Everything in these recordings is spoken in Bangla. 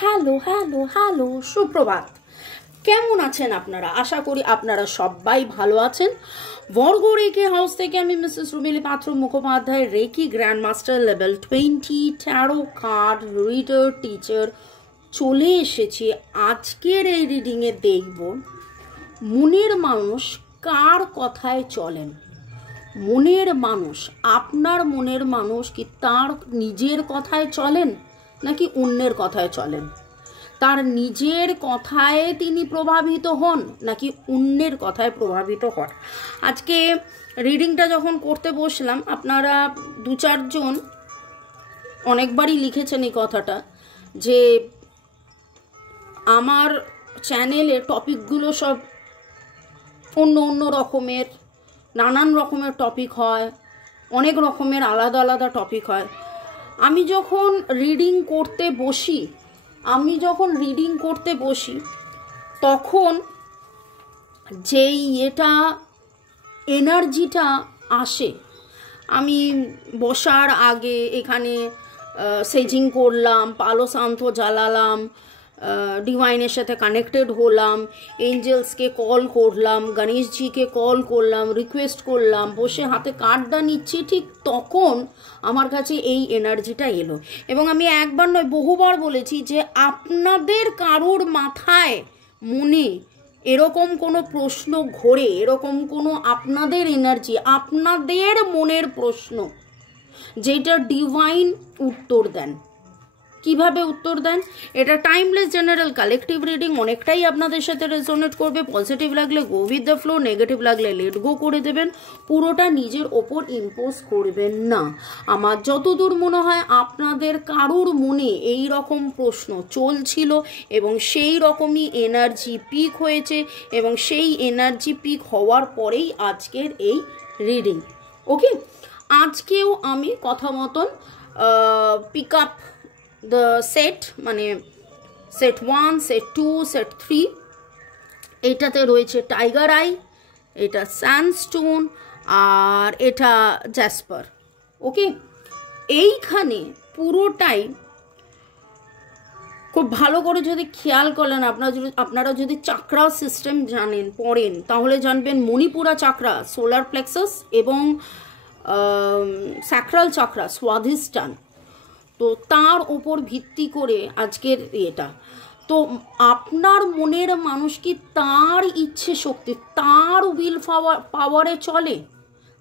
হ্যালো হ্যালো হ্যালো, সুপ্রভাত। কেমন আছেন আপনারা? আশা করি আপনারা সবাই ভালো আছেন। বর্গ রেকি হাউস থেকে আমি Mrs Rumili Patra Mukhopadhyay, reiki grand master level 20 tarot card reader teacher চলে এসেছি। আজকের এই রিডিংয়ে দেখব মনের মানুষ কার কথায় চলেন। মনের মানুষ, আপনার মনের মানুষ কি তার নিজের কথায় চলেন নাকি অন্যের কথায় চলেন? তার নিজের কথায় তিনি প্রভাবিত হন নাকি অন্যের কথায় প্রভাবিত হন? আজকে রিডিংটা যখন করতে বসলাম, আপনারা দু চারজন অনেকবারই লিখেছেন এই কথাটা যে আমার চ্যানেলে টপিকগুলো সব অন্য অন্য রকমের, নানান রকমের টপিক হয়, অনেক রকমের আলাদা আলাদা টপিক হয়। আমি যখন রিডিং করতে বসি তখন যেই এনার্জিটা আসে, আমি বসার আগে এখানে সেজিং করলাম, পালো শান্ত জ্বালালাম, ডিভাইনের সাথে কানেক্টেড হলাম, এঞ্জেলসকে কল করলাম, গণেশজিকে কল করলাম, রিকোয়েস্ট করলাম, বসে হাতে কার্ডটা নিচ্ছি, ঠিক তখন আমার কাছে এই এনার্জিটা এলো। এবং আমি একবার নয় বহুবার বলেছি যে আপনাদের কারোর মাথায় মনে এরকম কোনো প্রশ্ন ঘোরে, এরকম কোনো আপনাদের এনার্জি, আপনাদের মনের প্রশ্ন যেটা ডিভাইন উত্তর দেন। কিভাবে উত্তর দেন? এটা টাইমলেস জেনারেল কালেকটিভ রিডিং, অনেকটাই আপনাদের সাথে রেজোনেট করবে। পজিটিভ লাগলে go with the flow, negative লাগলে লেট গো করে দেবেন। পুরোটা নিজের ওপর ইম্পোজ করবেন না। আমার যতদূর মনে হয় আপনাদের কারুর মনে এই রকম প্রশ্ন চলছিল এবং সেই রকমই এনার্জি পিক হয়েছে এবং সেই এনার্জি পিক হওয়ার পরেই আজকের এই রিডিং। ওকে, আজকেও আমি কথা মতন পিক আপ দ্য সেট, মানে সেট 1, সেট 2, সেট 3। এটাতে রয়েছে টাইগার আই, এটা স্যান্ডস্টোন, আর এটা জ্যাসপার। ওকে, এইখানে পুরোটাই খুব ভালো করে যদি খেয়াল করেন, আপনারা যদি চাকরা সিস্টেম পড়েন তাহলে জানবেন মণিপুরা চাকরা, সোলার প্লেক্সাস এবং স্যাক্রাল চাকরা, স্বাধিষ্ঠান। তো তার ওপর ভিত্তি করে আজকের এটা। তো আপনার মনের মানুষ কি তার ইচ্ছে শক্তি, তার উইল পাওয়ারে চলে,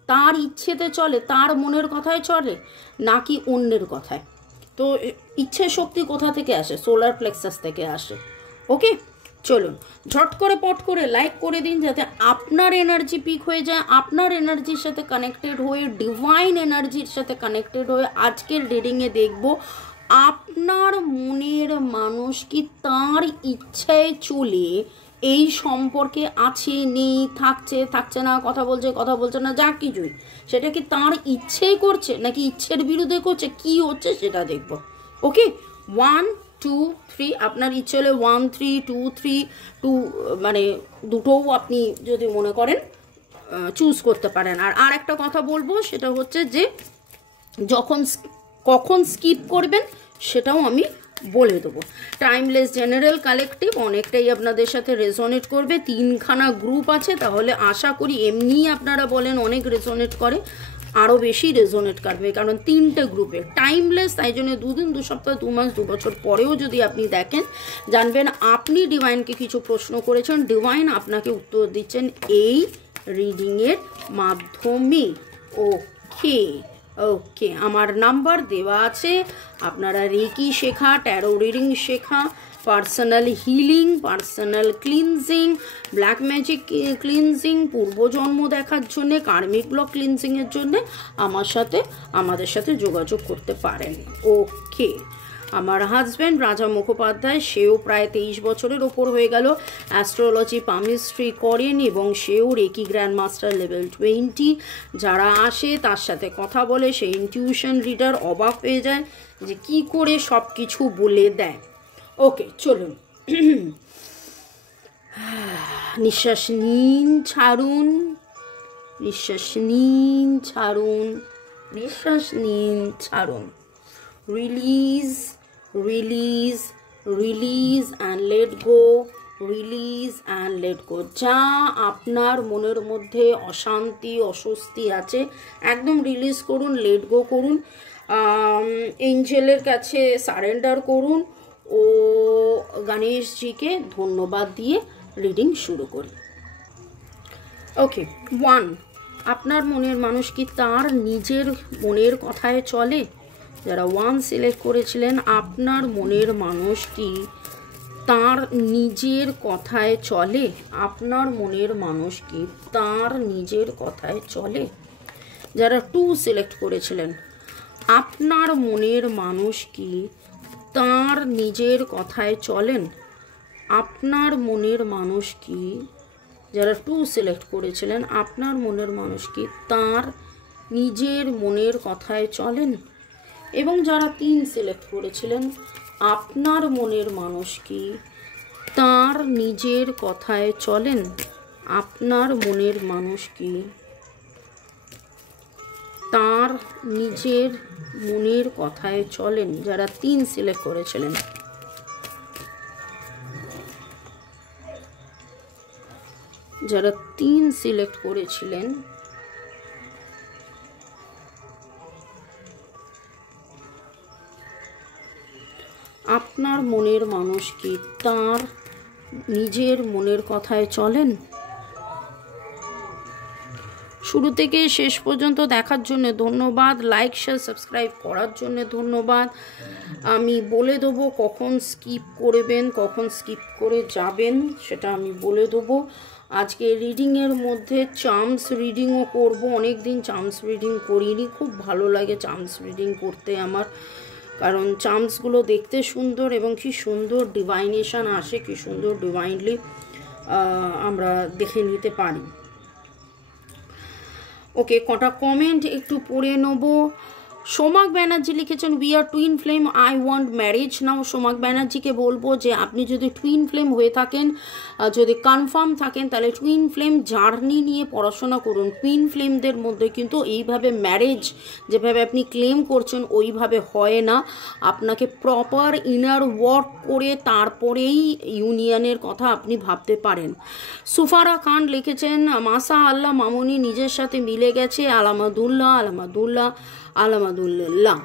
তার ইচ্ছেতে চলে, তার মনের কথায় চলে নাকি অন্যের কথায়? তো ইচ্ছে শক্তি কোথা থেকে আসে? সোলার প্লেক্সাস থেকে আসে। ওকে, চলুন ঝট করে পট করে লাইক করে দিন যাতে আপনার এনার্জি পিক হয়ে যায়। আপনার এনার্জির সাথে কানেক্টেড হয়ে, ডিভাইন এনার্জির সাথে কানেক্টেড হয়ে আজকের রিডিংয়ে দেখব আপনার মনের মানুষ কি তার ইচ্ছায় চলে এই সম্পর্কে আছে, নেই, থাকছে না, কথা বলছে না, যা কিছুই, সেটা কি তার ইচ্ছেই করছে নাকি ইচ্ছের বিরুদ্ধে করছে? কি হচ্ছে সেটা দেখব। ওকে, 1, 2, 3। আপনার ইচ্ছে হলে 1, 3, 2, 3, 2 মানে দুটোও আপনি যদি মনে করেন চুজ করতে পারেন। আর একটা কথা বলবো, সেটা হচ্ছে যে কখন স্কিপ করবেন সেটাও আমি বলে দেবো। টাইমলেস জেনারেল কালেকটিভ অনেকটাই আপনাদের সাথে রেজোনেট করবে। 3খানা গ্রুপ আছে, তাহলে আশা করি এমনিই আপনারা বলেন অনেক রেজোনেট করে, আরও বেশি রেজোনেট করবে, কারণ 3টে গ্রুপে টাইমলেস। তাই জন্য 2 দিন, 2 সপ্তাহ, 2 মাস, 2 বছর পরেও যদি আপনি দেখেন, জানবেন আপনি ডিভাইনকে কিছু প্রশ্ন করেছেন, ডিভাইন আপনাকে উত্তর দিচ্ছেন এই রিডিংয়ের মাধ্যমে। ওকে, আমার নাম্বার দেওয়া আছে। আপনারা রেকি শেখা, ট্যারো রিডিং শেখা, personal healing, personal cleansing, black magic cleansing, পূর্বজন্ম দেখার জন্য, কার্মিক ব্লক ক্লিনজিংয়ের জন্য আমাদের সাথে যোগাযোগ করতে পারেন। ওকে, আমার হাজব্যান্ড রাজা মুখোপাধ্যায়, সেও প্রায় 23 বছরের ওপর হয়ে গেল অ্যাস্ট্রোলজি পামিস্ট্রি করেন এবং সেও রেকি গ্র্যান্ড মাস্টার লেভেল 20। যারা আসে তার সাথে কথা বলে সেই ইনটিউশন রিডার অবাক হয়ে যায় যে কি করে সব কিছু বলে দেয়। ওকে, চলুন নিঃশ্বাস নিন, ছাড়ুন, নিঃশ্বাস নিন, ছাড়ুন, নিঃশ্বাস নিন, ছাড়ুন, release, release, release and let go, release and let go. যা আপনার মনের মধ্যে অশান্তি অস্বস্তি আছে একদম রিলিজ করুন, লেট গো করুন, এঞ্জেলের কাছে সারেন্ডার করুন ও গণেশজিকে ধন্যবাদ দিয়ে রিডিং শুরু করি। ওকে, 1, আপনার মনের মানুষ কি তার নিজের মনের কথায় চলে? যারা 1 সিলেক্ট করেছিলেন, আপনার মনের মানুষ কি তার নিজের কথায় চলে? আপনার মনের মানুষ কি তার নিজের কথায় চলে? যারা 2 সিলেক্ট করেছিলেন, আপনার মনের মানুষ কি তার নিজের কথায় চলেন? আপনার মনের মানুষ কি, যারা 2 সিলেক্ট করেছিলেন, আপনার মনের মানুষ কি তার নিজের মনের কথায় চলেন? এবং যারা 3 সিলেক্ট করেছিলেন, আপনার মনের মানুষ কি তার নিজের কথায় চলেন? আপনার মনের মানুষ কি তার নিজের মনের কথায় চলেন? যারা 3 সিলেক্ট করেছিলেন, যারা 3 সিলেক্ট করেছিলেন, আপনার মনের মানুষ কি তার নিজের মনের কথায় চলেন? শুরু থেকে শেষ পর্যন্ত দেখার জন্য ধন্যবাদ, লাইক শেয়ার সাবস্ক্রাইব করার জন্য ধন্যবাদ। আমি বলে দেবো কখন স্কিপ করবেন, কখন স্কিপ করে যাবেন, সেটা আমি বলে দেবো। আজকে রিডিংয়ের মধ্যে চার্মস রিডিংও করব। অনেক দিন চার্মস রিডিং করিনি, খুব ভালো লাগে চার্মস রিডিং করতে আমার, কারণ চার্মসগুলো দেখতে সুন্দর এবং কি সুন্দর ডিভাইনেশন আসে, কি সুন্দর ডিভাইনলি আমরা দেখে নিতে পারি। ওকে, কটা কমেন্ট একটু পড়ে নেব। সোমাক ব্যানার্জি লিখেছেন, we are twin flame, I want marriage now. Somak ব্যানার্জিকে বলবো যে আপনি যদি টুইন ফ্লেম হয়ে থাকেন, যদি কনফার্ম থাকেন, তাহলে টুইন ফ্লেম জার্নি নিয়ে পড়াশোনা করুন। টুইন ফ্লেমদের মধ্যে কিন্তু এইভাবে ম্যারেজ যেভাবে আপনি ক্লেম করছেন ওইভাবে হয় না, আপনাকে প্রপার ইনার ওয়ার্ক করে তারপরেই ইউনিয়নের কথা আপনি ভাবতে পারেন। সুফারা খান লিখেছেন, মাসা আল্লাহ মামুনি নিজের সাথে মিলে গেছে, আলামাদুল্লাহ আলামাদুল্লাহ আলামাদুল্লাহ।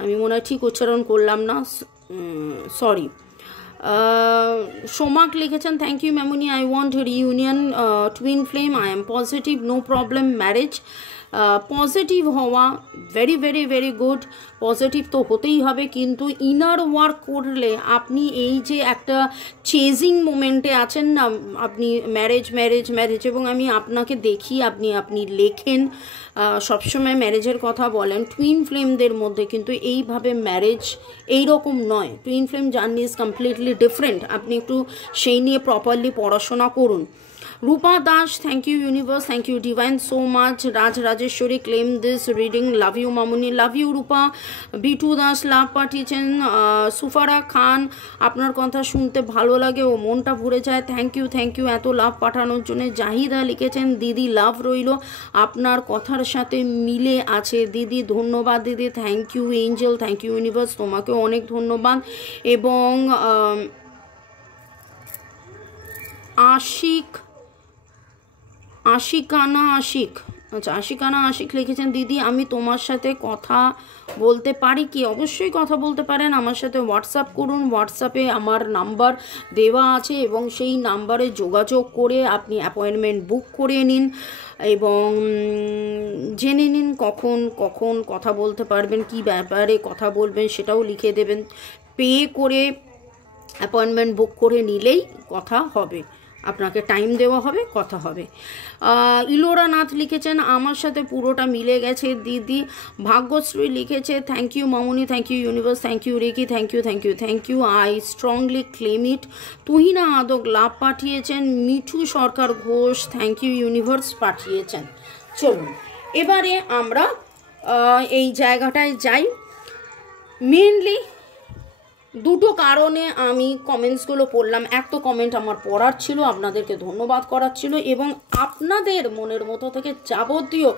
আমি মনে হয় ঠিক উচ্চারণ করলাম না, সরি। সোমাক লিখেছেন, thank you Mamuni, I want reunion twin flame, I am positive, no problem marriage. Positive হওয়া very very very good, positive তো হতেই হবে, কিন্তু ইনার ওয়ার্ক করলে আপনি এই যে একটা চেজিং মোমেন্টে আছেন না, আপনি ম্যারেজ ম্যারেজ ম্যারেজ, এবং আমি আপনাকে দেখি আপনি লেখেন সবসময় ম্যারেজের কথা বলেন। টুইন ফ্লেমদের মধ্যে কিন্তু এইভাবে ম্যারেজ এইরকম নয়, twin flame journey is completely different. আপনি একটু সেই নিয়ে প্রপারলি পড়াশোনা করুন। Rupa Das, thank you universe, thank you divine so much. Rajeshwari claim this reading, love you Mamuni, love you Rupa. Bittu Das love পাঠিয়েছেন। সুফারা খান, আপনার কথা শুনতে ভালো লাগে ও মনটা ভরে যায়, থ্যাংক ইউ এত লাভ পাঠানোর জন্য। জাহিদা লিখেছেন, দিদি লাভ রইল, আপনার কথার সাথে মিলে আছে দিদি, ধন্যবাদ দিদি, thank you angel, thank you universe, তোমাকেও অনেক ধন্যবাদ। এবং আশিকানা আশিক লিখেছেন, দিদি আমি তোমার সাথে কথা বলতে পারি কি? অবশ্যই কথা বলতে পারেন, আমার সাথে হোয়াটসঅ্যাপ করুন। হোয়াটসঅ্যাপে আমার নাম্বার দেওয়া আছে এবং সেই নাম্বারে যোগাযোগ করে আপনি অ্যাপয়েন্টমেন্ট বুক করে নিন এবং জেনে নিন কখন কথা বলতে পারবেন, কি ব্যাপারে কথা বলবেন সেটাও লিখে দেবেন। পে করে অ্যাপয়েন্টমেন্ট বুক করে নিলেই কথা হবে, আপনাকে টাইম দেওয়া হবে, কথা হবে। ইলোরা নাথ লিখেছেন, আমার সাথে পুরোটা মিলে গেছে দিদি। ভাগ্যশ্রী লিখেছে, thank you Mamuni, thank you universe, thank you reiki, thank you I strongly claim it. Tuhina Adak love পাঠিয়েছেন। Mithu Sarkar Ghosh, thank you universe পাঠিয়েছেন। চলুন এবারে আমরা এই জায়গাটায় যাই। মেনলি দুটো কারণে আমি কমেন্টসগুলো পড়লাম। এক তো কমেন্ট আমার পড়ার ছিল, আপনাদেরকে ধন্যবাদ করার ছিল, এবং আপনাদের মনের মতো থেকে যাবতীয়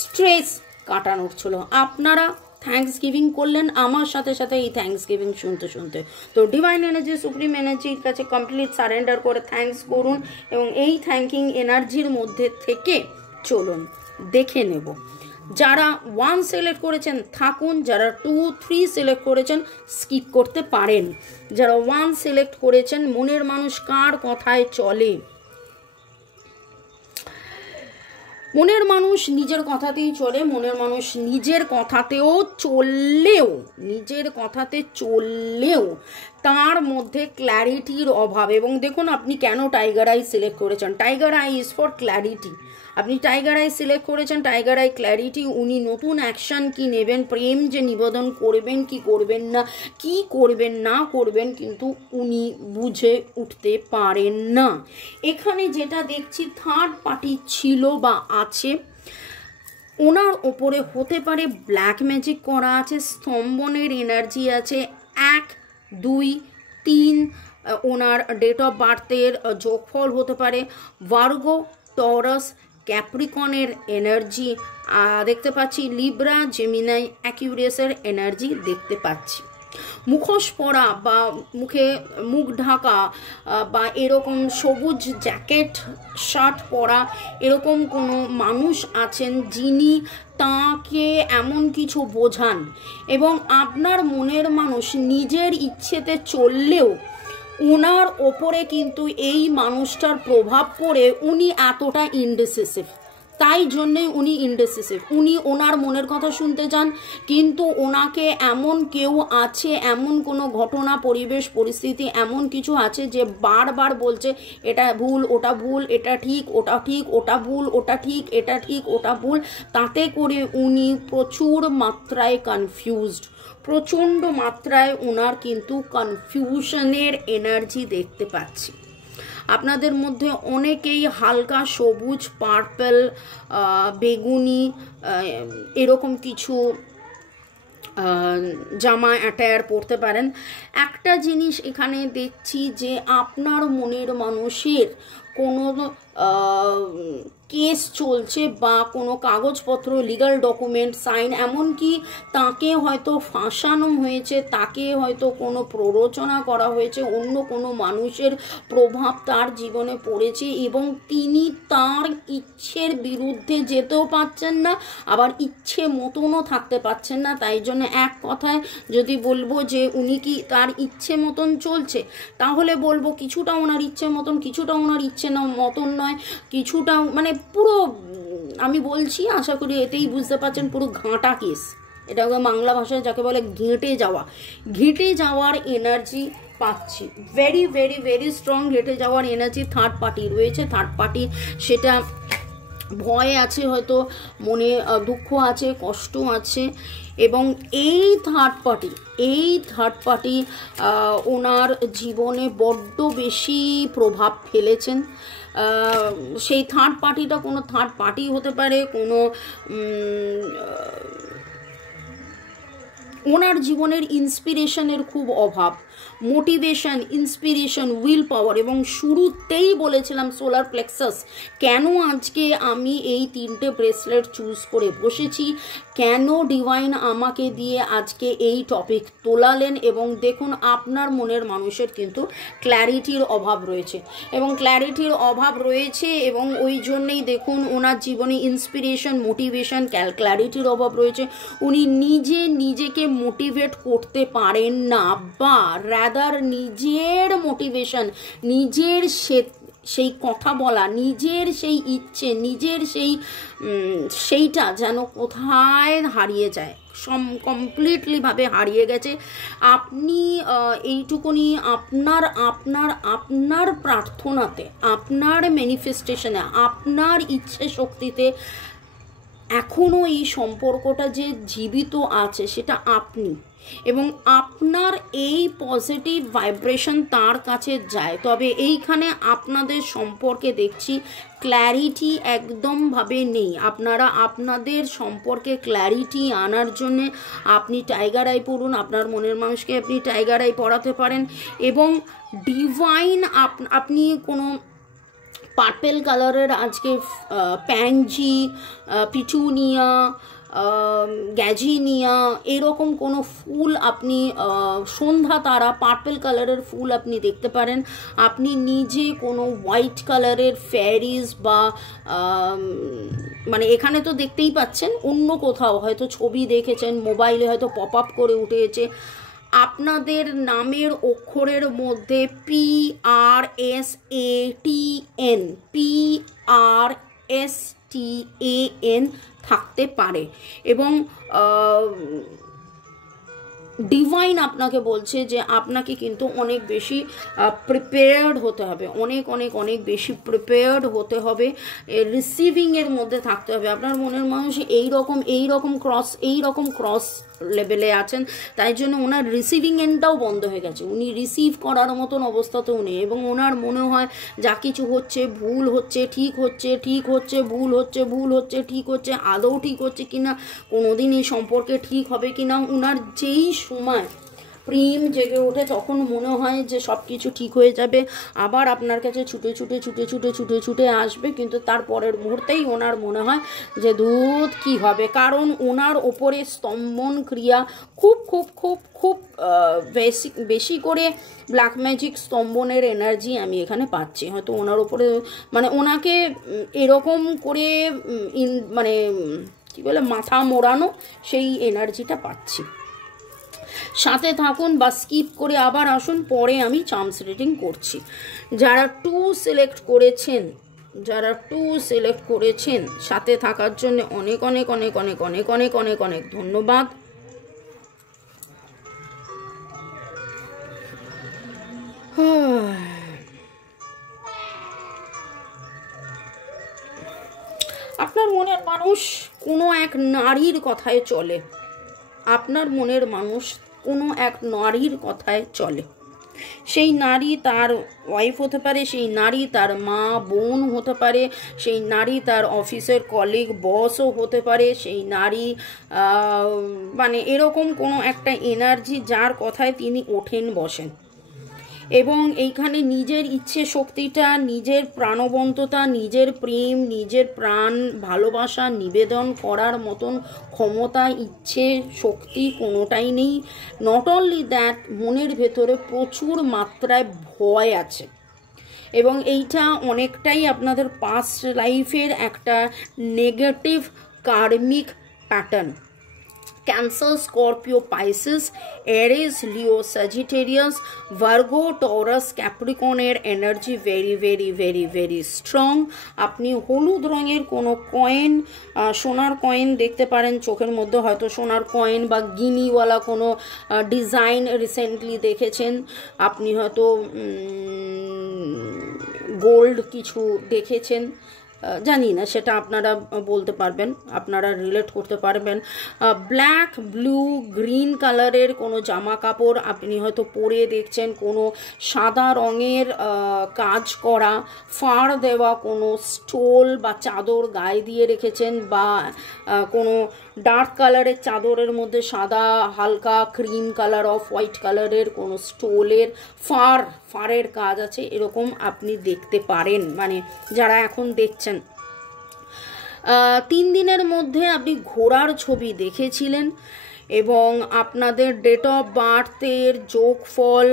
স্ট্রেস কাটানোর ছিল। আপনারা থ্যাঙ্কস গিভিং করলেন আমার সাথে সাথে এই থ্যাঙ্কস গিভিং শুনতে শুনতে। তো ডিভাইন এনার্জি, সুপ্রিম এনার্জির কাছে কমপ্লিট সারেন্ডার করে থ্যাঙ্কস করুন এবং এই থ্যাঙ্কিং এনার্জির মধ্যে থেকে চলুন। দেখে নেব যারা 1 সিলেক্ট করেছেন থাকুন, যারা 2, 3 সিলেক্ট করেছেন স্কিপ করতে পারেন। যারা 1 সিলেক্ট করেছেন, মনের মানুষ কার কথায় চলে? মনের মানুষ নিজের কথাতেই চলে, মনের মানুষ নিজের কথাতেও চললেও তার মধ্যে ক্ল্যারিটির অভাব। এবং দেখুন আপনি কেন টাইগার আই সিলেক্ট করেছেন। Tiger I is for clarity. আপনি টাইগার আই সিলেক্ট করেছেন, টাইগার আই ক্ল্যারিটি। উনি নতুন অ্যাকশন কি নেবেন, প্রেম যে নিবেদন করবেন কি করবেন না, কি করবেন না করবেন, কিন্তু উনি বুঝে উঠতে পারেন না। এখানে যেটা দেখছি থার্ড পার্টি ছিল বা আছে, ওনার ওপরে হতে পারে ব্ল্যাক ম্যাজিক করা আছে, স্তম্ভনের এনার্জি আছে, 1, 2, 3 ওনার ডেট অফ বার্থের যোগফল হতে পারে, ভার্গো, টরাস, ক্যাপ্রিকনের এনার্জি দেখতে পাচ্ছি, লিব্রা, জেমিনাই, অ্যাকিউরিয়াসের এনার্জি দেখতে পাচ্ছি। মুখোশ পরা বা মুখে মুখ ঢাকা বা এরকম সবুজ জ্যাকেট শার্ট পরা এরকম কোনো মানুষ আছেন যিনি তাকে এমন কিছু বোঝান এবং আপনার মনের মানুষ নিজের ইচ্ছেতে চললেও ওনার ওপরে কিন্তু এই মানুষটার প্রভাব পড়ে উনি এতটা ইনডিসিসিভ। তাই জন্যে উনি ইনডিসিসিভ। উনি ওনার মনের কথা শুনতে চান, কিন্তু ওনাকে এমন কেউ আছে, এমন কোনো ঘটনা, পরিবেশ, পরিস্থিতি এমন কিছু আছে যে বারবার বলছে এটা ভুল, ওটা ভুল, এটা ঠিক, ওটা ঠিক, ওটা ভুল, ওটা ঠিক, এটা ঠিক, ওটা ভুল। তাতে করে উনি প্রচুর মাত্রায় কনফিউজড, প্রচণ্ড মাত্রায় ওনার কিন্তু কনফিউশনের এনার্জি দেখতে পাচ্ছি। আপনাদের মধ্যে অনেকেই হালকা সবুজ, পার্পল, বেগুনি এরকম কিছু জামা অ্যাটায়ার পরতে পারেন। একটা জিনিস এখানে দেখছি যে আপনার মনের মানুষের কোনো কেস চলছে বা কোনো কাগজপত্র, লিগাল ডকুমেন্ট, সাইন, এমনকি তাকে হয়তো ফাঁসানো হয়েছে, তাকে হয়তো কোনো প্ররোচনা করা হয়েছে, অন্য কোনো মানুষের প্রভাব তার জীবনে পড়েছে এবং তিনি তার ইচ্ছের বিরুদ্ধে যেতেও পারছেন না, আবার ইচ্ছে মতনও থাকতে পারছেন না। তাই জন্য এক কথায় যদি বলবো যে উনি কি তার ইচ্ছে মতন চলছে, তাহলে বলবো কিছুটা ওনার ইচ্ছে মতন, কিছুটা ওনার ইচ্ছে মতন নয়, কিছুটা মানে পুরো আমি বলছি, আশা করি এতেই বুঝতে পারছেন, পুরো ঘাঁটা কেস। এটা বাংলা ভাষায় যাকে বলে ঘেঁটে যাওয়ার এনার্জি পাচ্ছি। ভেরি ভেরি ভেরি স্ট্রং ঘেঁটে যাওয়ার এনার্জি থার্ড পার্টি রয়েছে। থার্ড পার্টি সেটা ভয় আছে, হয়তো মনে দুঃখ আছে, কষ্ট আছে এবং এই থার্ড পার্টি ওনার জীবনে বড্ড বেশি প্রভাব ফেলেছেন। সেই থার্ড পার্টিটা কোনো থার্ড পার্টি হতে পারে, কোনো ওনার জীবনের ইন্সপিরেশনের খুব অভাব, মোটিভেশন, ইন্সপিরেশন, উইল পাওয়ার। এবং শুরুতেই বলেছিলাম সোলার প্লেক্সাস, কেন আজকে আমি এই 3টে ব্রেসলেট চুজ করে বসেছি, কেন ডিভাইন আমাকে দিয়ে আজকে এই টপিক তোলালেন। এবং দেখুন আপনার মনের মানুষের কিন্তু ক্ল্যারিটির অভাব রয়েছে এবং ওই জন্যেই দেখুন ওনার জীবনে ইন্সপিরেশন, মোটিভেশন, ক্ল্যারিটির অভাব রয়েছে। উনি নিজেকে মোটিভেট করতে পারেন না, বা রাদার নিজের মোটিভেশন, নিজের সেই কথা বলা, নিজের সেই ইচ্ছে, নিজের সেইটা যেন কোথায় হারিয়ে যায়, কমপ্লিটলি ভাবে হারিয়ে গেছে। আপনি এইটুকুনি আপনার প্রার্থনাতে, আপনার ম্যানিফেস্টেশনে, আপনার ইচ্ছে শক্তিতে এখনও এই সম্পর্কটা যে জীবিত আছে সেটা আপনি, এবং আপনার এই পজিটিভ ভাইব্রেশন তার কাছে যায়। তবে এইখানে আপনাদের সম্পর্কে দেখছি ক্ল্যারিটি একদমভাবে নেই। আপনারা আপনাদের সম্পর্কে ক্ল্যারিটি আনার জন্যে আপনি টাইগার আই পড়ুন, আপনার মনের মানুষকে আপনি টাইগার আই পড়াতে পারেন। এবং ডিভাইন আপনি কোনো পার্পেল কালারের আজকে প্যানজি, পিটুনিয়া, গ্যাজিনিয়া, এরকম কোনো ফুল আপনি, সন্ধ্যা তারা পার্পল কালারের ফুল আপনি দেখতে পারেন। আপনি নিজে কোনো হোয়াইট কালারের ফেয়ারিজ বা মানে এখানে তো দেখতেই পাচ্ছেন, অন্য কোথাও হয়তো ছবি দেখেছেন, মোবাইলে হয়তো পপ আপ করে উঠেছে, আপনাদের নামের অক্ষরের মধ্যে PRSATN PRSTAN থাকতে পারে। এবং ডিভাইন আপনাকে বলছে যে আপনাকে কিন্তু অনেক বেশি প্রিপেয়ার্ড হতে হবে, অনেক অনেক অনেক বেশি প্রিপেয়ার্ড হতে হবে, রিসিভিংয়ের মধ্যে থাকতে হবে। আপনার মনের মানুষ এই রকম ক্রস লেভেলে আছেন, তাই জন্য ওনার রিসিভিং এন্ডটাও বন্ধ হয়ে গেছে, উনি রিসিভ করার মতন অবস্থাতেও নেই। এবং ওনার মনে হয় যা কিছু হচ্ছে ভুল হচ্ছে, ঠিক হচ্ছে, ঠিক হচ্ছে, ভুল হচ্ছে, ভুল হচ্ছে, ঠিক হচ্ছে, আদৌ ঠিক হচ্ছে কিনা, কোনোদিন এই সম্পর্কে ঠিক হবে কিনা। ওনার যেই সময় প্রেম জেগে ওঠে তখন মনে হয় যে সব কিছু ঠিক হয়ে যাবে, আবার আপনার কাছে ছুটে ছুটে ছুটে ছুটে ছুটে ছুটে আসবে, কিন্তু তার পরের মুহূর্তেই ওনার মনে হয় যে দুধ কি হবে, কারণ ওনার ওপরে স্তম্ভন ক্রিয়া খুব খুব খুব খুব বেশি করে ব্ল্যাক ম্যাজিক স্তম্ভনের এনার্জি আমি এখানে পাচ্ছি। হয়তো ওনার ওপরে মানে ওনাকে এরকম করে মানে কি বলে মাথা মোড়ানো সেই এনার্জিটা পাচ্ছি। সাথে থাকুন বা স্কিপ করে আবার আসুন, পরে আমি চার্মস রিডিং করছি। যারা 2 সিলেক্ট করেছেন সাথে থাকার জন্য অনেক অনেক অনেক অনেক অনেক অনেক অনেক অনেক ধন্যবাদ। আপনার মনের মানুষ কোনো এক নারীর কথায় চলে, আপনার মনের মানুষ কোনো এক নারীর কথায় চলে। সেই নারী তার ওয়াইফ হতে পারে, সেই নারী তার মা বোন হতে পারে, সেই নারী তার অফিসের কলিগ বসও হতে পারে, সেই নারী মানে এরকম কোনো একটা এনার্জি যার কথায় তিনি ওঠেন বসেন। এবং এইখানে নিজের ইচ্ছে শক্তিটা, নিজের প্রাণবন্ততা, নিজের প্রেম, নিজের প্রাণ ভালোবাসা নিবেদন করার মতন ক্ষমতা, ইচ্ছে শক্তি কোনোটাই নেই। নট অনলি দ্যাট, মনের ভেতরে প্রচুর মাত্রায় ভয় আছে। এবং এইটা অনেকটাই আপনাদের পাস্ট লাইফের একটা নেগেটিভ কার্মিক pattern. Cancer, Scorpio, Pisces, Aries, Leo, Sagittarius, Virgo, Taurus, Capricorn এর energy very very very very strong. আপনি হলুদ রঙের কোনো কয়েন, সোনার কয়েন দেখতে পারেন চোখের মধ্যে, হয়তো সোনার কয়েন বা গিনিওয়ালা কোনো ডিজাইন রিসেন্টলি দেখেছেন, আপনি হয়তো গোল্ড কিছু দেখেছেন, জানি না, সেটা আপনারা বলতে পারবেন, আপনারা রিলেট করতে পারবেন। ব্ল্যাক, ব্লু, গ্রিন কালারের কোনো জামা কাপড় আপনি হয়তো পরে দেখছেন, কোনো সাদা রঙের কাজ করা ফার দেওয়া কোনো স্টোল বা চাদর গায়ে দিয়ে রেখেছেন, বা কোনো ডার্ক কালারের চাদরের মধ্যে সাদা হালকা ক্রিম কালার অফ হোয়াইট কালারের কোনো স্টোলের ফারের কাজ আছে, এরকম আপনি দেখতে পারেন, মানে যারা এখন দেখছেন। 3 দিনের মধ্যে আপনি ঘোড়ার ছবি দেখেছিলেন এবং আপনাদের ডেট অফ বার্থের যোগফল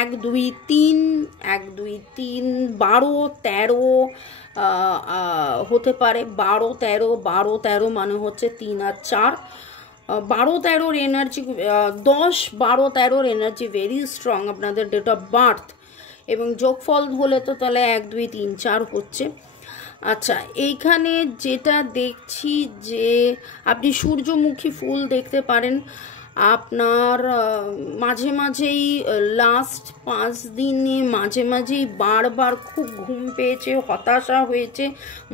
1 2 3 12 13 হতে পারে। 12 13 মানে হচ্ছে 3 আর 4। 12-13 এনার্জি, 10-12-13 এনার্জি ভেরি স্ট্রং আপনাদের ডেট অফ বার্থ, এবং যোগফল হলে তো তাহলে 1 2 3 4 হচ্ছে। আচ্ছা, এইখানে যেটা দেখছি যে আপনি সূর্যমুখী ফুল দেখতে পারেন। আপনার মাঝে মাঝেই লাস্ট 5 দিনে মাঝে মাঝেই বারবার খুব ঘুম পেয়েছে, হতাশা হয়েছে,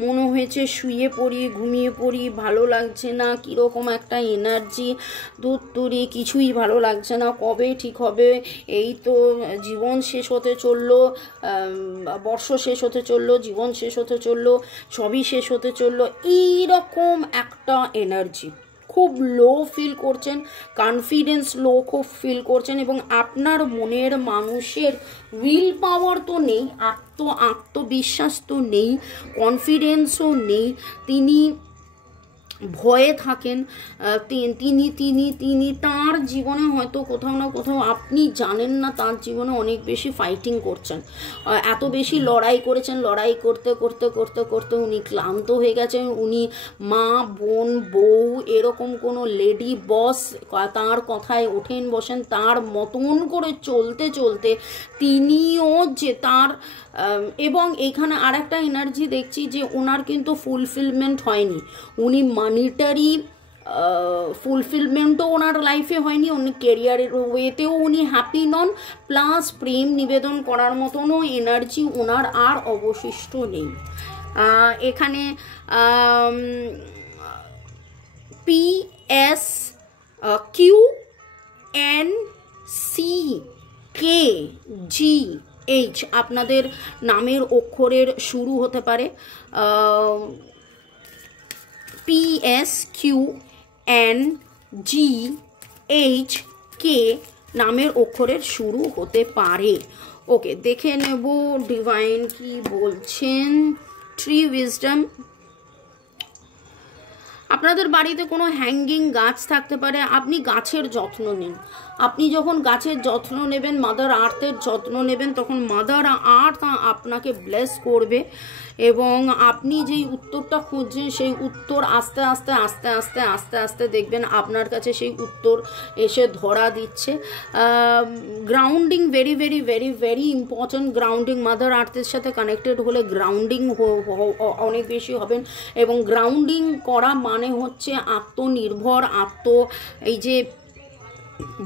মনে হয়েছে শুয়ে পড়ি, ঘুমিয়ে পড়ি, ভালো লাগছে না, কীরকম একটা এনার্জি, দূরে কিছুই ভালো লাগছে না, কবে ঠিক হবে, এই তো জীবন শেষ হতে চললো, বর্ষ শেষ হতে চললো, জীবন শেষ হতে চললো, সবই শেষ হতে চললো, এইরকম একটা এনার্জি। খুব লো ফিল করছেন, কনফিডেন্স লো খুব ফিল করছেন, এবং আপনার মনের মানুষের উইল পাওয়ার তো নেই, আত্মবিশ্বাস তো নেই, কনফিডেন্সও নেই। তিনি ভয়ে থাকেন, তিনি তার জীবনে হয়তো কোথাও না কোথাও আপনি জানেন না তার জীবনে অনেক বেশি ফাইটিং করছেন, এত বেশি লড়াই করেছেন, লড়াই করতে করতে করতে করতে উনি ক্লান্ত হয়ে গেছেন। উনি মা, বোন, বউ এরকম কোনো লেডি বস তার কথায় ওঠেন বসেন, তার মতন করে চলতে চলতে তিনিও যে তার এবং এইখানে আর একটা এনার্জি দেখছি যে ওনার কিন্তু ফুলফিলমেন্ট হয়নি, উনি মানিটারি ফুলফিলমেন্টও ওনার লাইফে হয়নি, উনি কেরিয়ারের ওয়েতেও উনি হ্যাপি নন, প্লাস প্রেম নিবেদন করার মতনও এনার্জি ওনার আর অবশিষ্ট নেই। এখানে PSQNCKGH আপনাদের নামের অক্ষরের শুরু হতে পারে, PSQNGHK নামের অক্ষরের শুরু হতে পারে। ওকে, দেখে নেব ডিভাইন কি বলছেন। ট্রি উইজডম, আপনাদের বাড়িতে কোনো হ্যাঙ্গিং গাছ থাকতে পারে, আপনি গাছের যত্ন নিন। আপনি যখন গাছের যত্ন নেবেন, মাদার আর্থের যত্ন নেবেন, তখন মাদার আর্থ আপনাকে ব্লেস করবে এবং আপনি যেই উত্তরটা খুঁজছেন সেই উত্তর আস্তে আস্তে আস্তে আস্তে আস্তে আস্তে দেখবেন আপনার কাছে সেই উত্তর এসে ধরা দিচ্ছে। Grounding very very very very important. Grounding, mother আর্থের সাথে কানেক্টেড হলে গ্রাউন্ডিং অনেক বেশি হবেন এবং গ্রাউন্ডিং করা মানে হচ্ছে আত্মনির্ভর, এই যে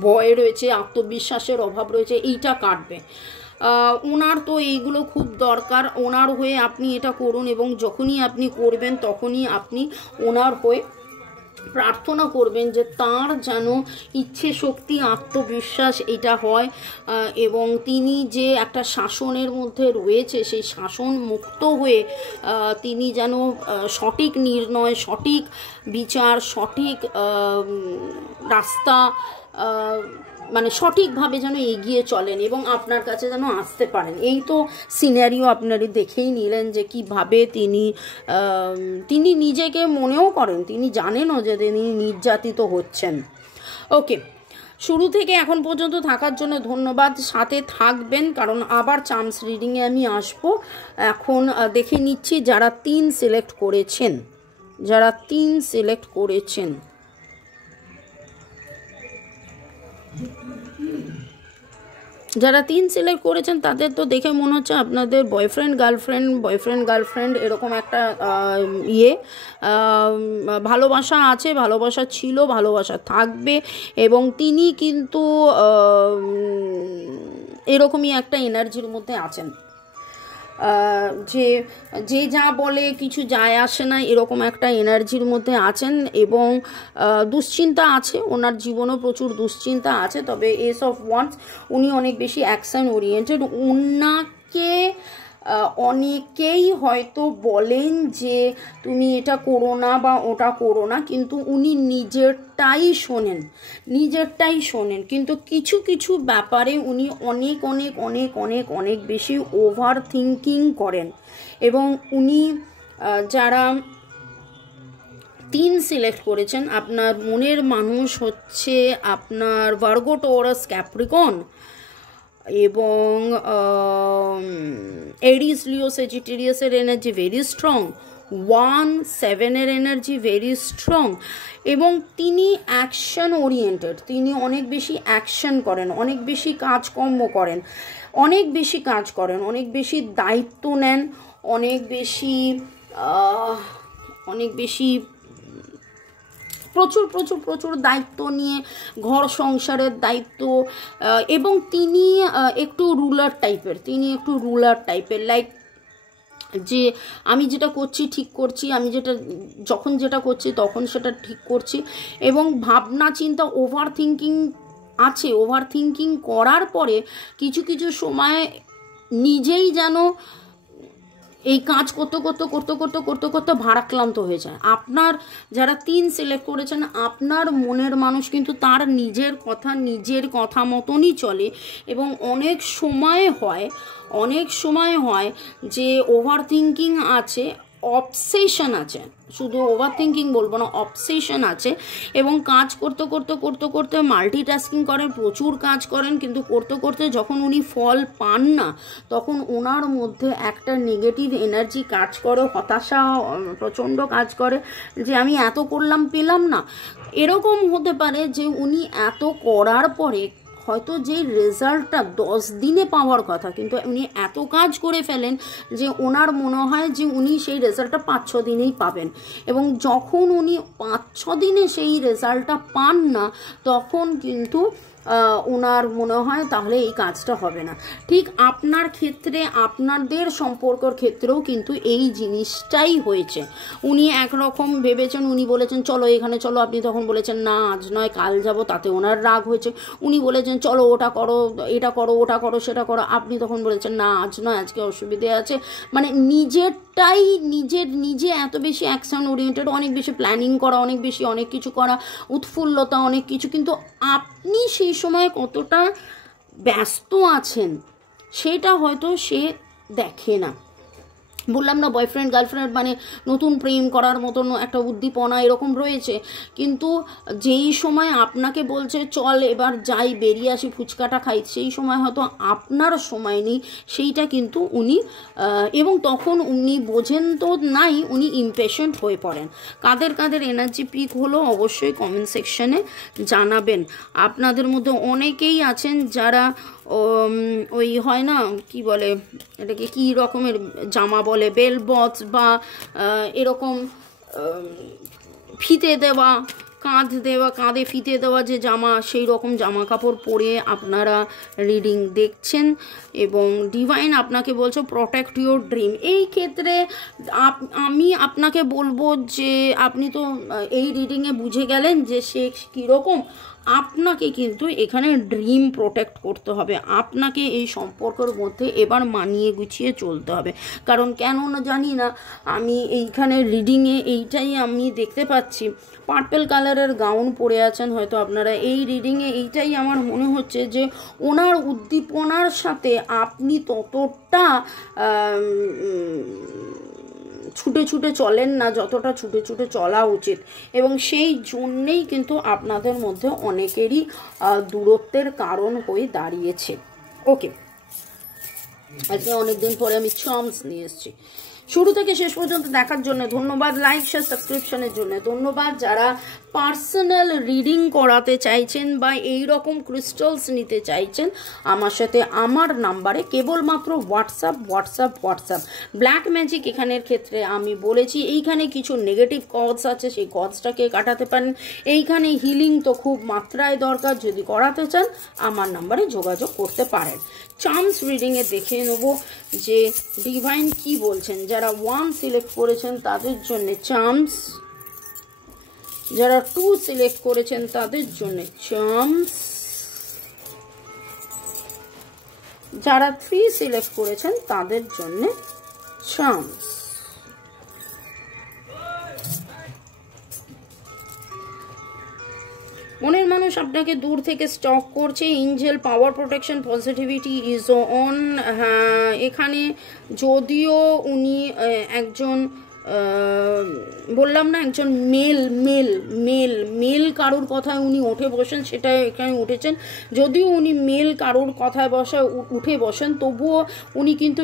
ভয় রয়েছে, আত্মবিশ্বাসের অভাব রয়েছে, এইটা কাটবে। ওনার তো এইগুলো খুব দরকার, ওনার হয়ে আপনি এটা করুন এবং যখনই আপনি করবেন তখনই আপনি ওনার হয়ে প্রার্থনা করবেন যে তার যেন ইচ্ছে শক্তি, আত্মবিশ্বাস এটা হয় এবং তিনি যে একটা শাসনের মধ্যে রয়েছে সেই শাসন মুক্ত হয়ে তিনি যেন সঠিক নির্ণয়, সঠিক বিচার, সঠিক রাস্তা মানে সঠিকভাবে যেন এগিয়ে চলেন এবং আপনার কাছে যেন আসতে পারেন। এই তো সিনারিও আপনারা দেখেই নিলেন যে কিভাবে তিনি নিজেকে মনেও করেন, তিনি জানেনও যে তিনি নির্যাতিত হচ্ছেন। ওকে, শুরু থেকে এখন পর্যন্ত থাকার জন্য ধন্যবাদ, সাথে থাকবেন কারণ আবার চার্মস রিডিংয়ে আমি আসবো। এখন দেখে নিচ্ছি যারা 3 সিলেক্ট করেছেন, যারা 3 সিলেক্ট করেছেন। যারা 3 সিলেক্ট করেছেন তাদের তো দেখে মনে হচ্ছে আপনাদের বয়ফ্রেন্ড গার্লফ্রেন্ড এরকম একটা ভালোবাসা আছে, ভালোবাসা ছিল, ভালোবাসা থাকবে এবং তিনি কিন্তু এরকমই একটা এনার্জির মধ্যে আছেন যে যা বলে কিছু যায় আসে না, এরকম একটা এনার্জির মধ্যে আছেন এবং দুশ্চিন্তা আছে, ওনার জীবনেও প্রচুর দুশ্চিন্তা আছে। তবে এস অফ ওয়ান্স, উনি অনেক বেশি অ্যাকশন ওরিয়েন্টেড। ওনাকে অনেকেই হয়তো বলেন যে তুমি এটা করো না বা ওটা করো না, কিন্তু উনি নিজেরটাই শোনেন কিন্তু কিছু কিছু ব্যাপারে উনি অনেক অনেক অনেক অনেক অনেক বেশি ওভার থিঙ্কিং করেন এবং উনি যারা 3 সিলেক্ট করেছেন, আপনার মনের মানুষ হচ্ছে আপনার ভার্গো, টরাস, ক্যাপ্রিকন এবং এরিস, লিও, সেজিটেরিয়াসের energy very strong, 1-7 energy very strong এবং তিনি অ্যাকশন ওরিয়েন্টেড, তিনি অনেক বেশি অ্যাকশন করেন, অনেক বেশি কাজকর্ম করেন, অনেক বেশি দায়িত্ব নেন, অনেক বেশি প্রচুর দায়িত্ব নিয়ে ঘর সংসারের দায়িত্ব এবং তিনি একটু রুলার টাইপের লাইক যে আমি যেটা করছি ঠিক করছি, আমি যখন যেটা করছি তখন সেটা ঠিক করছি এবং ভাবনা চিন্তা ওভার থিঙ্কিং করার পরে কিছু কিছু সময় নিজেই যেন এই কাজ করতে ভারাক্রান্ত হয়ে যায়। আপনার যারা 3 সিলেক্ট করেছেন, আপনার মনের মানুষ কিন্তু তার নিজের কথা মতনই চলে এবং অনেক সময় হয় যে ওভার থিঙ্কিং আছে, অবসেশন আছে, শুধু ওভার থিঙ্কিং বলবো না, অবসেশন আছে। এবং কাজ করতে করতে করতে করতে মাল্টিটাস্কিং করেন, প্রচুর কাজ করেন, কিন্তু করতে করতে যখন উনি ফল পান না তখন ওনার মধ্যে একটা নেগেটিভ এনার্জি কাজ করে, হতাশা প্রচণ্ড কাজ করে যে আমি এত করলাম পেলাম না। এরকম হতে পারে যে উনি এত করার পরে হয়তো যে রেজাল্টটা 10 দিনে পাওয়ার কথা, কিন্তু উনি এত কাজ করে ফেলেন যে ওনার মনে হয় যে উনি সেই রেজাল্টটা 5-6 দিনেই পাবেন। এবং যখন উনি 5-6 দিনে সেই রেজাল্টটা পান না তখন কিন্তু ওনার মনে হয় তাহলে এই কাজটা হবে না। ঠিক আপনার ক্ষেত্রে, আপনাদের সম্পর্কর ক্ষেত্রেও কিন্তু এই জিনিসটাই হয়েছে। উনি একরকম ভেবেছেন, উনি বলেছেন চলো এখানে চলো, আপনি তখন বলেছেন না আজ নয় কাল যাব, তাতে ওনার রাগ হয়েছে। উনি বলেছেন চলো ওটা করো, এটা করো, ওটা করো, সেটা করো, আপনি তখন বলেছেন না আজ নয়, আজকে অসুবিধে আছে। মানে নিজে এত বেশি অ্যাকশন ওরিয়েন্টেড, অনেক বেশি প্ল্যানিং করা, অনেক বেশি অনেক কিছু করা, উৎফুল্লতা অনেক কিছু, কিন্তু আপনি সেই সময় কতটা ব্যস্ত আছেন সেটা হয়তো সে দেখে না। বললাম না বয়ফ্রেন্ড গার্লফ্রেন্ড মানে নতুন প্রেম করার মতন একটা উদ্দীপনা এরকম রয়েছে, কিন্তু যেই সময় আপনাকে বলছে চল এবার যাই বেরিয়ে আসি ফুচকাটা খাই, সেই সময় হয়তো আপনার সময় নেই, সেইটা কিন্তু উনি এবং তখন উনি বোঝেন তো নাই, উনি ইমপেশেন্ট হয়ে পড়েন। কাদের কাদের এনার্জি পিক হলো অবশ্যই কমেন্ট সেকশনে জানাবেন। আপনাদের মধ্যে অনেকেই আছেন যারা ওই হয় না কি বলে এটাকে, কী রকমের জামা বলে, বেল বক্স বা এরকম ফিতে দেওয়া, কাঁধে ফিতে দেওয়া যে জামা, সেই রকম জামা কাপড় পরে আপনারা রিডিং দেখছেন। এবং ডিভাইন আপনাকে বলছো প্রোটেক্ট ইউর ড্রিম। এই ক্ষেত্রে আমি আপনাকে বলবো যে আপনি তো এই রিডিংয়ে বুঝে গেলেন যে সে কীরকম। আপনাকে কিন্তু এখানে ড্রিম প্রোটেক্ট করতে হবে, আপনাকে এই সম্পর্কের মধ্যে এবার মানিয়ে গুছিয়ে চলতে হবে। কারণ কেন না জানি না, আমি এইখানে রিডিংয়ে এইটাই আমি দেখতে পাচ্ছি। পার্পল কালারের গাউন পরে আছেন হয়তো আপনারা, এই রিডিংয়ে এইটাই আমার মনে হচ্ছে যে ওনার উদ্দীপনার সাথে আপনি ততটা ছুটে ছুটে চলেন না যতটা ছুটে ছুটে চলা উচিত, এবং সেই জন্যেই কিন্তু আপনাদের মধ্যে অনেকেরই দূরত্বের কারণ হয়ে দাঁড়িয়েছে। ওকে, আজকে অনেকদিন পরে আমি চার্মস নিয়ে এসেছি। শুরু থেকে শেষ পর্যন্ত দেখার জন্য ধন্যবাদ, লাইক শেয়ার সাবস্ক্রিপশনের জন্য ধন্যবাদ। যারা পার্সোনাল রিডিং করাতে চাইছেন বা এই রকম ক্রিস্টালস নিতে চাইছেন আমার সাথে, আমার নাম্বারে কেবলমাত্র হোয়াটসঅ্যাপ। ব্ল্যাক ম্যাজিক এখানের ক্ষেত্রে আমি বলেছি এইখানে কিছু নেগেটিভ কজ আছে, সেই কজটাকে কাটাতে পারেন। এইখানে হিলিং তো খুব মাত্রায় দরকার, যদি করাতে চান আমার নাম্বারে যোগাযোগ করতে পারেন। চার্মস রিডিংয়ে দেখে নেব যে ডিভাইন কি বলছেন। যারা 1 সিলেক্ট করেছেন তাদের জন্য চার্মস, যারা 2 সিলেক্ট করেছেন তাদের জন্য চার্মস, যারা 3 সিলেক্ট করেছেন তাদের জন্য চার্মস। মনের মানুষ আপনাকে দূর থেকে স্টক করছে। Angel power protection positivity is on. হ্যাঁ, এখানে যদিও উনি একজন বললাম না একজন মেল কারোর কথায় উনি উঠে বসেন, সেটা এখানে উঠেছেন। যদিও উনি মেল কারোর কথায় উঠে বসেন, তবুও উনি কিন্তু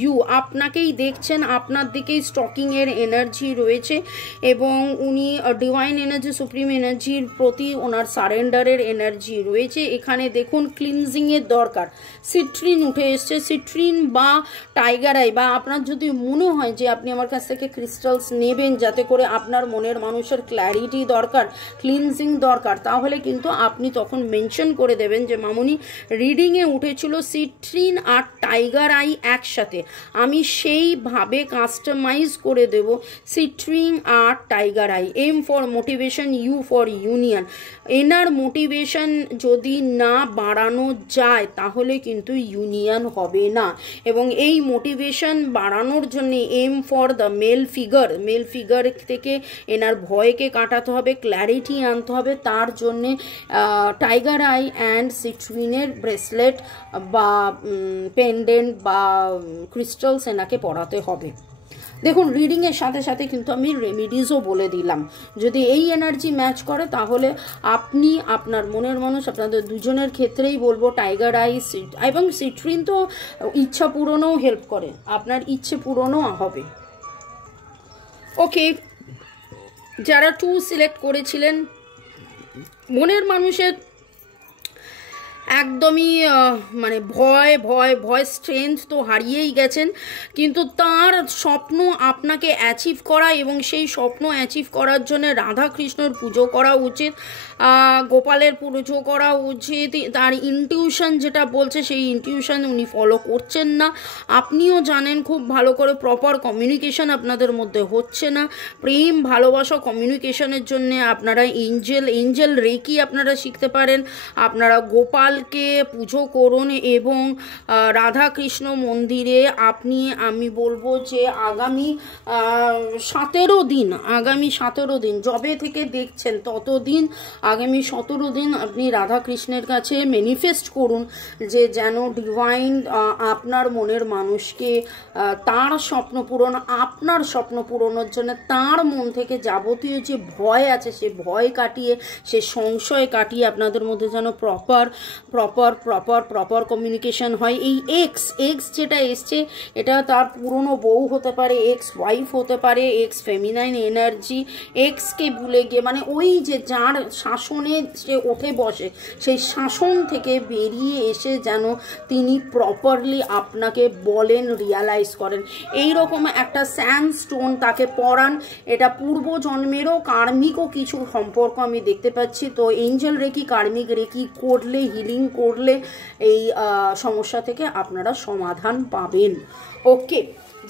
ইউ আপনাকেই দেখছেন, আপনার দিকেই স্টকিংয়ের এনার্জি রয়েছে, এবং উনি ডিভাইন এনার্জি, সুপ্রিম এনার্জির প্রতি ওনার সারেন্ডারের এনার্জি রয়েছে। এখানে দেখুন ক্লিনজিংয়ের দরকার, সিট্রিন উঠে এসছে, সিট্রিন বা টাইগার আই, বা আপনার যদি মনে হয় যে আপনি আমার কাছ থেকে ক্রিস্টালস নেবেন যাতে করে আপনার মনের মানুষের ক্ল্যারিটি দরকার, ক্লিনজিং দরকার, তাহলে কিন্তু আপনি তখন মেনশন করে দেবেন যে মামুনি রিডিংয়ে উঠেছিল সিট্রিন আর টাইগার আই একসাথে, আমি সেইভাবে কাস্টমাইজ করে দেব সিট্রিন আর tiger eye. M for motivation, U for union. এনার মোটিভেশন যদি না বাড়ানো যায় তাহলে কিন্তু ইউনিয়ন হবে না, এবং এই মোটিভেশন বাড়ানোর জন্য aim for the male figure থেকে এনার ভয়কে কাটাতে হবে, ক্ল্যারিটি আনতে হবে। তার জন্যে টাইগার আই অ্যান্ড সিট্রিনের ব্রেসলেট বা পেন্ডেন্ট বা ক্রিস্টালস এনাকে পরাতে হবে। দেখুন রিডিংয়ের সাথে সাথে কিন্তু আমি রেমিডিসও বলে দিলাম। যদি এই এনার্জি ম্যাচ করে তাহলে আপনি আপনার মনের মানুষ আপনাদের দুজনের ক্ষেত্রেই বলবো টাইগার আই এবং সিট্রিন তো ইচ্ছা পূরণও হেল্প করে, আপনার ইচ্ছে পূরণও হবে। ওকে, যারা 2 সিলেক্ট করেছিলেন, মনের মানুষের একদমই মানে ভয় ভয় ভয় স্ট্রেংথ তো হারিয়েই গেছেন, কিন্তু তার স্বপ্ন আপনাকে অ্যাচিভ করা এবং সেই স্বপ্ন অ্যাচিভ করার জন্য রাধা কৃষ্ণর পুজো করা উচিত, গোপালের পুজো করা উচিত। তার ইনটিউশন যেটা বলছে সেই ইনটিউশন উনি ফলো করছেন না, আপনিও জানেন খুব ভালো করে। প্রপার কমিউনিকেশন আপনাদের মধ্যে হচ্ছে না, প্রেম ভালোবাসা কমিউনিকেশনের জন্য আপনারা এঞ্জেল রেকি আপনারা শিখতে পারেন, আপনারা গোপালকে পুজো করুন এবং রাধা কৃষ্ণ মন্দিরে আমি বলবো যে আগামী 17 দিন যবে থেকে দেখছেন ততদিন, আগামী 17 দিন আপনি রাধা কৃষ্ণের কাছে ম্যানিফেস্ট করুন যে যেন ডিভাইন আপনার মনের মানুষকে তার স্বপ্ন পূরণ, আপনার স্বপ্ন পূরণের জন্য তার মন থেকে যাবতীয় যে ভয় আছে সে ভয় কাটিয়ে, সে সংশয় কাটিয়ে আপনাদের মধ্যে যেন প্রপার কমিউনিকেশন হয়। এই এক্স যেটা এসছে এটা তার পুরনো বউ হতে পারে, এক্স ওয়াইফ হতে পারে, এক্স ফেমিনাইন এনার্জি, এক্সকে ভুলে গিয়ে মানে ওই যে যার শাসনে সে ওঠে বসে সেই শাসন থেকে বেরিয়ে এসে যেন তিনি প্রপারলি আপনাকে বলেন, রিয়ালাইজ করেন। এই রকম একটা স্যান্ডস্টোন তাকে পরান, এটা পূর্বজন্মেরও কার্মিকও কিছু সম্পর্ক আমি দেখতে পাচ্ছি। তো এঞ্জেল রেকি কার্মিক রেকি করলে, হিলিং করলে এই সমস্যা থেকে আপনারা সমাধান পাবেন। ওকে,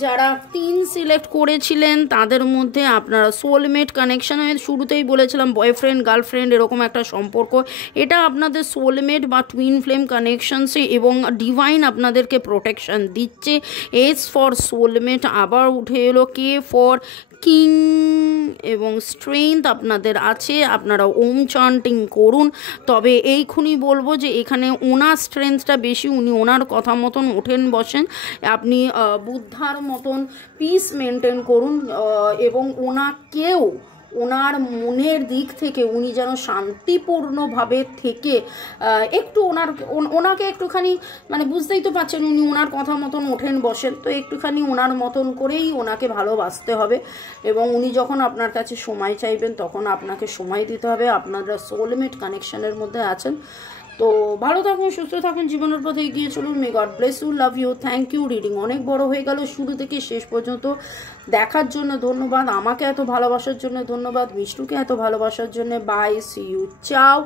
যারা 3 সিলেক্ট করেছিলেন তাদের মধ্যে আপনারা সোলমেট কানেকশন, শুরুতেই বলেছিলাম বয়ফ্রেন্ড গার্লফ্রেন্ড এরকম একটা সম্পর্ক, এটা আপনাদের সোলমেট বা টুইন ফ্লেম কানেকশনসে এবং ডিভাইন আপনাদেরকে প্রোটেকশন দিচ্ছে। এস ফর সোলমেট আবার উঠে এলো, কে ফর কিং এবং স্ট্রেংথ আপনাদের আছে, আপনারা ওম চান্টিং করুন। তবে এইখুনি বলবো যে এখানে ওনার স্ট্রেংথটা বেশি, উনি ওনার কথা মতন ওঠেন বসেন, আপনি বুদ্ধার মতন পিস মেনটেন করুন এবং ওনাকেও ওনার মনের দিক থেকে উনি যেন শান্তিপূর্ণভাবে থেকে একটু ওনাকে একটুখানি মানে বুঝতেই তো পারছেন উনি ওনার কথা মতন ওঠেন বসেন, তো একটুখানি ওনার মতন করেই ওনাকে ভালোবাসতে হবে এবং উনি যখন আপনার কাছে সময় চাইবেন তখন আপনাকে সময় দিতে হবে। আপনারা সোলমেট কানেকশনের মধ্যে আছেন। তো ভালো থাকুন, সুস্থ থাকুন, জীবনের পথে এগিয়ে চলুন। May God bless you, love you, thank you. Reading অনেক বড় হয়ে গেল, শুরু থেকে শেষ পর্যন্ত দেখার জন্য ধন্যবাদ, আমাকে এত ভালোবাসার জন্য ধন্যবাদ, বিষ্ণুকে এত ভালোবাসার জন্য। বাই, সি ইউ, চাও।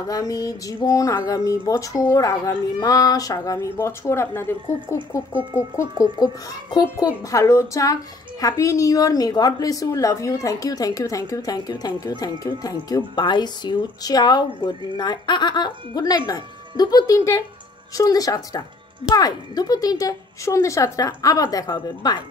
আগামী জীবন, আগামী বছর, আগামী মাস, আগামী বছর আপনাদের খুব খুব খুব খুব খুব খুব খুব খুব খুব খুব ভালো যাক। Happy New Year. May God bless you. Love you. Thank you. Thank you. Thank you. Thank you. Thank you. Thank you. Thank you. Bye. See you. Ciao. Good night. Good night নয়, দুপুর 3টে সন্ধ্যে 7টা। বাই। দুপুর 3টে সন্ধ্যে 7টা আবার দেখা হবে। বাই।